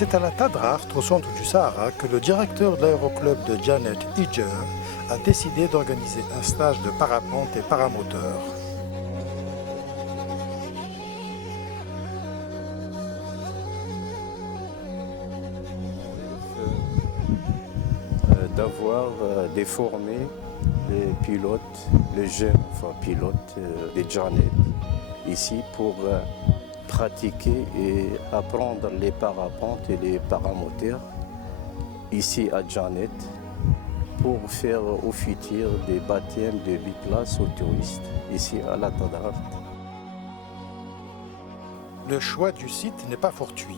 C'est à la Tadrart, au centre du Sahara, que le directeur de l'aéroclub de Janet Hidjer a décidé d'organiser un stage de parapente et paramoteur. D'avoir déformé les pilotes, les jeunes pilotes des Janet ici pour pratiquer et apprendre les parapentes et les paramoteurs ici à Janet pour faire au futur des baptêmes de biplace aux touristes ici à la Tadrart. Le choix du site n'est pas fortuit.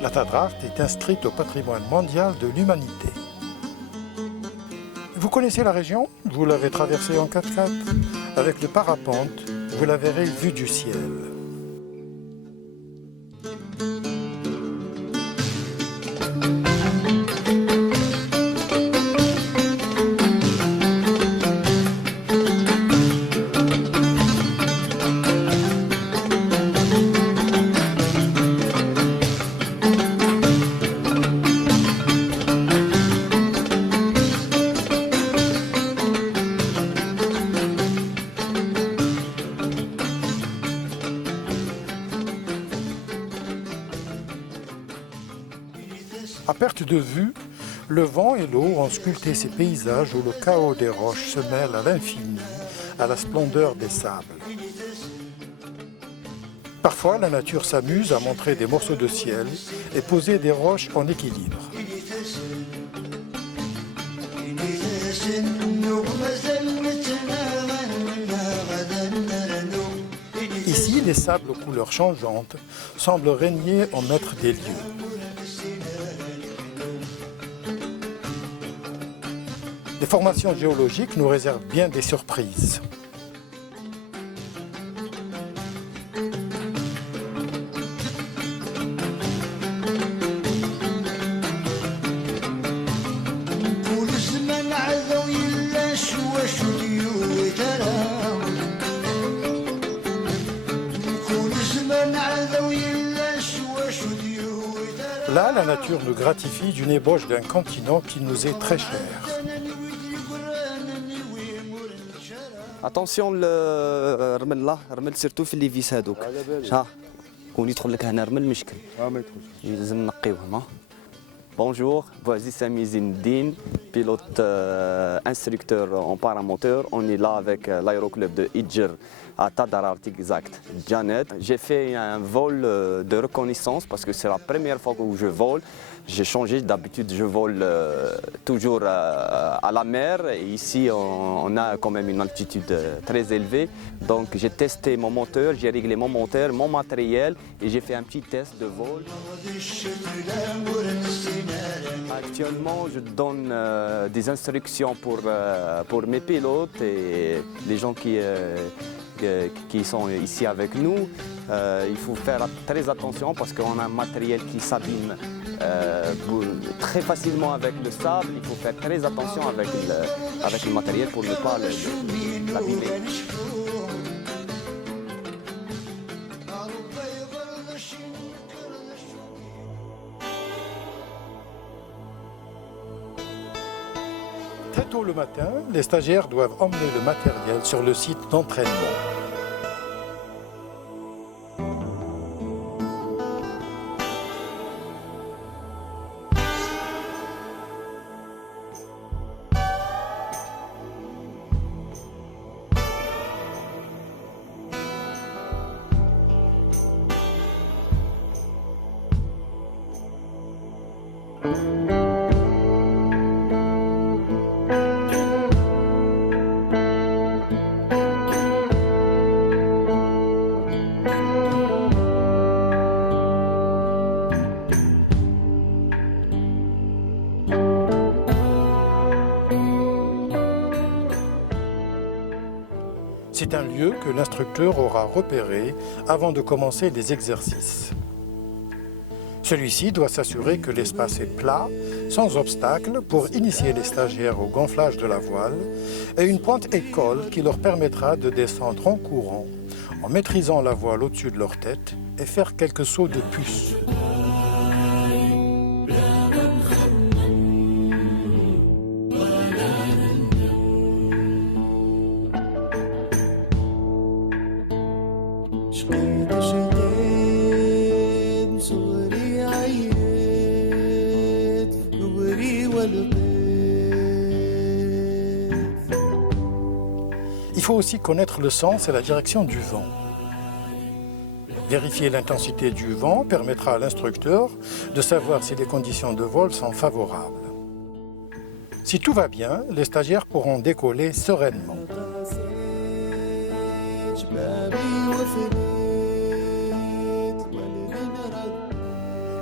La Tadrart est inscrite au patrimoine mondial de l'humanité. Vous connaissez la région? Vous l'avez traversée en 4x4. Avec le parapente, vous la verrez vue du ciel. À perte de vue, le vent et l'eau ont sculpté ces paysages où le chaos des roches se mêle à l'infini, à la splendeur des sables. Parfois, la nature s'amuse à montrer des morceaux de ciel et poser des roches en équilibre. Ici, les sables aux couleurs changeantes semblent régner en maître des lieux. Les formations géologiques nous réservent bien des surprises. Là, la nature nous gratifie d'une ébauche d'un continent qui nous est très cher. اتونسيون الرمل لا الرمل سيرتو في لي فيس هذوك ها كون يدخل لك هنا رمل مشكل ما يدخلش لازم نقيوهم. Bonjour, voici Sami Zindine, pilote instructeur en paramoteur. On est là avec l'aéroclub de Hidjer à Tadrart exact, Janet. J'ai fait un vol de reconnaissance parce que c'est la première fois que je vole. J'ai changé, d'habitude je vole toujours à la mer et ici on a quand même une altitude très élevée. Donc j'ai testé mon moteur, j'ai réglé mon moteur, mon matériel et j'ai fait un petit test de vol. Actuellement je donne des instructions pour mes pilotes et les gens qui sont ici avec nous. Il faut faire très attention parce qu'on a un matériel qui s'abîme très facilement avec le sable. Il faut faire très attention avec le matériel pour ne pas l'abîmer. Très tôt le matin, les stagiaires doivent emmener le matériel sur le site d'entraînement. C'est un lieu que l'instructeur aura repéré avant de commencer les exercices. Celui-ci doit s'assurer que l'espace est plat, sans obstacle, pour initier les stagiaires au gonflage de la voile et une pointe école qui leur permettra de descendre en courant, en maîtrisant la voile au-dessus de leur tête et faire quelques sauts de puce. Il faut aussi connaître le sens et la direction du vent. Vérifier l'intensité du vent permettra à l'instructeur de savoir si les conditions de vol sont favorables. Si tout va bien, les stagiaires pourront décoller sereinement.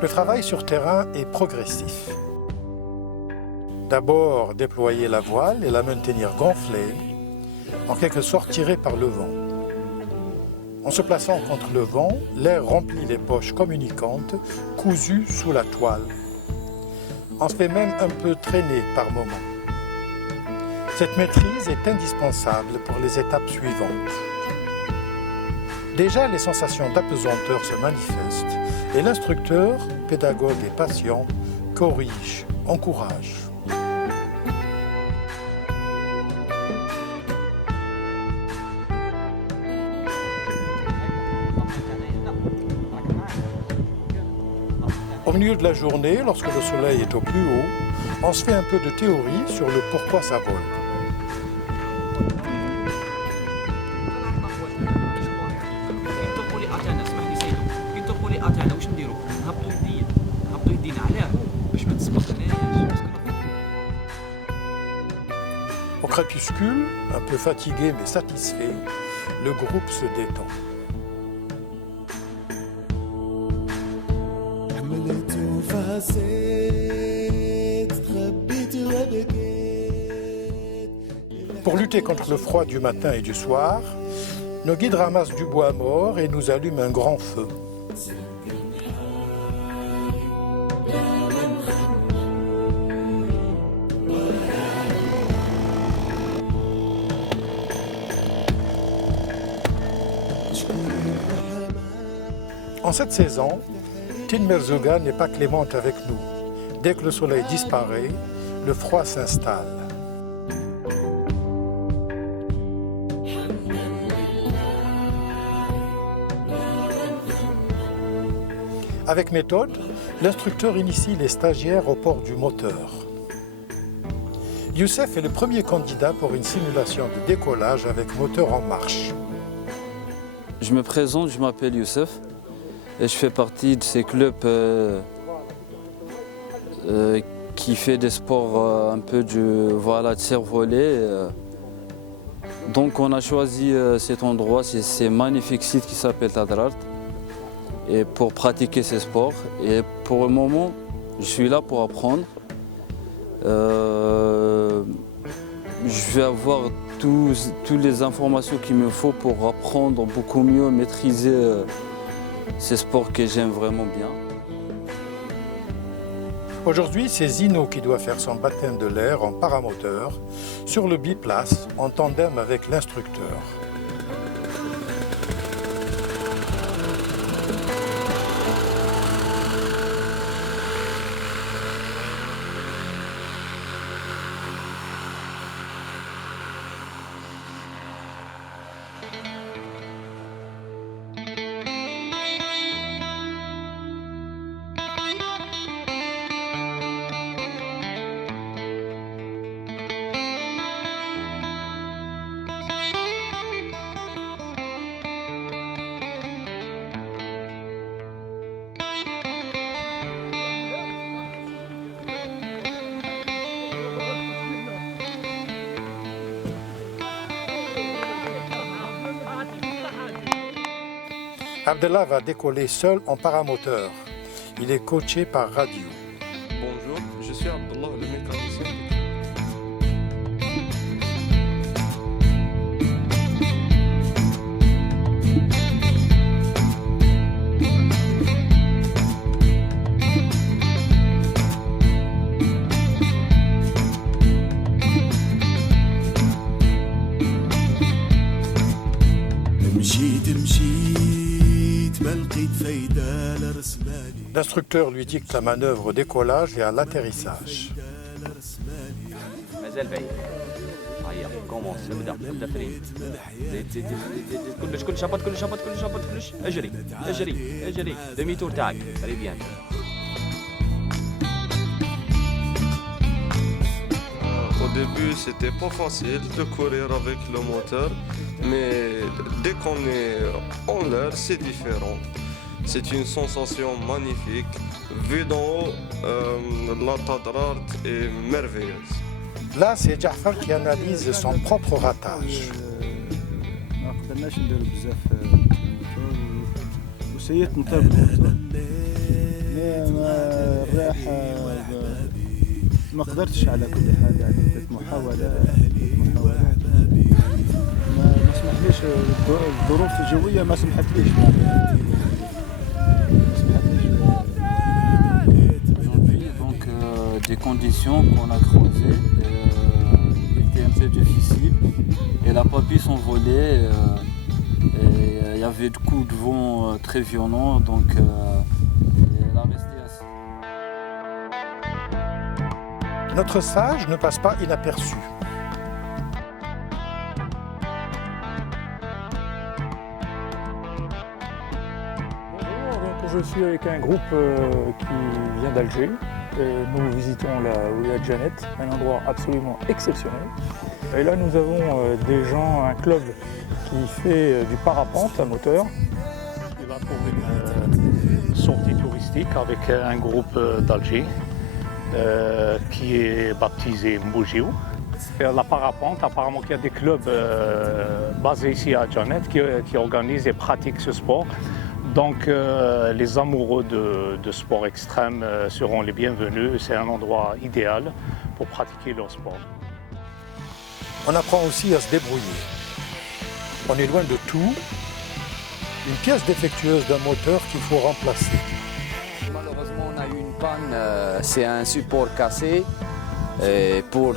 Le travail sur terrain est progressif. D'abord, déployer la voile et la maintenir gonflée, en quelque sorte tirée par le vent. En se plaçant contre le vent, l'air remplit les poches communicantes cousues sous la toile. On se fait même un peu traîner par moments. Cette maîtrise est indispensable pour les étapes suivantes. Déjà, les sensations d'apesanteur se manifestent et l'instructeur, pédagogue et patient, corrige, encourage. Au milieu de la journée, lorsque le soleil est au plus haut, on se fait un peu de théorie sur le pourquoi ça vole. Au crépuscule, un peu fatigué mais satisfait, le groupe se détend. Pour lutter contre le froid du matin et du soir, nos guides ramassent du bois mort et nous allument un grand feu. En cette saison, Tin Merzouga n'est pas clémente avec nous. Dès que le soleil disparaît, le froid s'installe. Avec méthode, l'instructeur initie les stagiaires au port du moteur. Youssef est le premier candidat pour une simulation de décollage avec moteur en marche. Je me présente, je m'appelle Youssef et je fais partie de ces clubs qui fait des sports un peu de cerf-volet. Donc on a choisi cet endroit, c'est ce magnifique site qui s'appelle Tadrart, et pour pratiquer ces sports. Et pour le moment, je suis là pour apprendre. Je vais avoir toutes les informations qu'il me faut pour apprendre beaucoup mieux, maîtriser ces sports que j'aime vraiment bien. Aujourd'hui, c'est Zino qui doit faire son baptême de l'air en paramoteur sur le biplace en tandem avec l'instructeur. Abdellah va décoller seul en paramoteur. Il est coaché par radio. Bonjour, je suis Abdellah, le mécanicien. L'instructeur lui dicte la manœuvre au décollage et à l'atterrissage. مازال بعيد. هيا كومونس نبدا فريم. زيد زيد زيد كلش هبط كلش هبط كلش هبط كلش اجري اجري اجري ديمي تور تاعك تري بيان. Au début, c'était pas facile de courir avec le moteur, mais dès qu'on est en l'air, c'est différent. C'est une sensation magnifique. Vu d'en haut, la Tadrart est merveilleuse. Là, c'est Jaafar qui analyse son propre ratage. ما قدرناش نديرو بزاف الموتور وسيت نطير بالموتور الراحة ما قدرتش على كل حال يعني درت محاولات ما سمحليش الظروف الجوية ما سمحتليش Donc des conditions qu'on a creusées étaient un peu difficiles. Elle n'a pas pu s'envoler. Et il y avait de coups de vent très violents, donc elle a resté assise. Notre sage ne passe pas inaperçu. Donc, je suis avec un groupe qui vient d'Alger. Nous visitons la Oulia Janet, un endroit absolument exceptionnel. Et là, nous avons des gens, un club qui fait du parapente à moteur. Il va pour une sortie touristique avec un groupe d'Alger qui est baptisé Mboujiou. La parapente, apparemment qu'il y a des clubs basés ici à Janet qui organisent et pratiquent ce sport. Donc les amoureux de sport extrême seront les bienvenus. C'est un endroit idéal pour pratiquer leur sport. On apprend aussi à se débrouiller. On est loin de tout. Une pièce défectueuse d'un moteur qu'il faut remplacer. Malheureusement, on a eu une panne. C'est un support cassé. Et pour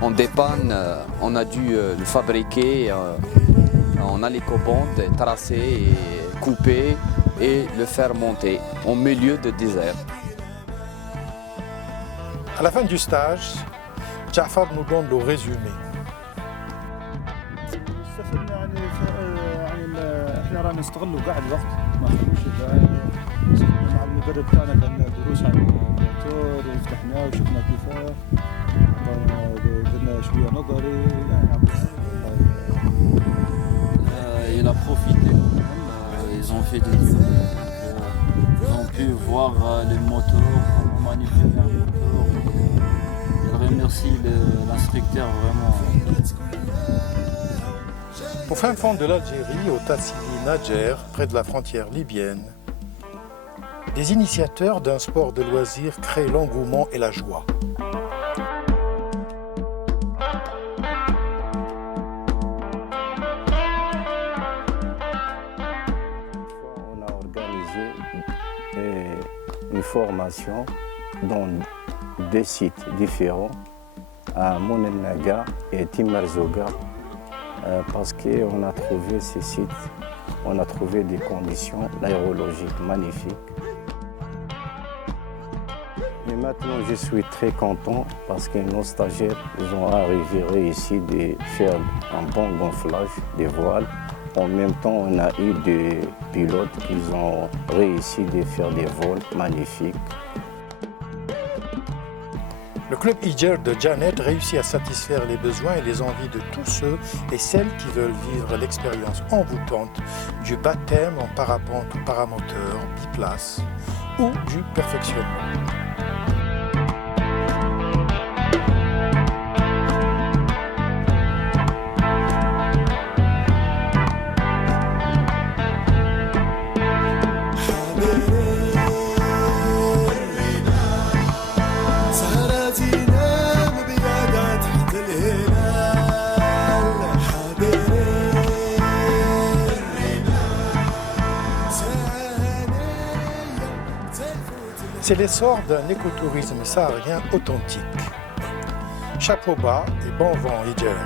en dépanne, on a dû le fabriquer en alicobande, tracer, et couper et le faire monter au milieu de désert. À la fin du stage, Jaafar nous donne le résumé. استفدنا يعني احنا رانا نستغلوا كاع الوقت ما خلوش استفدنا مع المدرب تاعنا درنا دروس على الموتور وفتحناه وشفنا كيفاه درنا شويه نظري يعني Il a profité quand même, ils ont fait des découvertes, ils ont pu voir les moteurs, comment manipuler un moteur. Je remercie l'instructeur vraiment. Au fin fond de l'Algérie, au Tassili Nadjer, près de la frontière libyenne, des initiateurs d'un sport de loisir créent l'engouement et la joie. On a organisé une formation dans deux sites différents, à Mounennaga et Timarzouga, parce qu'on a trouvé ces sites, on a trouvé des conditions aérologiques magnifiques. Mais maintenant, je suis très content parce que nos stagiaires ils ont arrivé ici de faire un bon gonflage des voiles. En même temps, on a eu des pilotes qui ont réussi de faire des vols magnifiques. Le club Hidjer de Janet réussit à satisfaire les besoins et les envies de tous ceux et celles qui veulent vivre l'expérience envoûtante du baptême en parapente ou paramoteur biplace ou du perfectionnement. C'est l'essor d'un écotourisme saharien authentique. Chapeau bas et bon vent, Hidjer.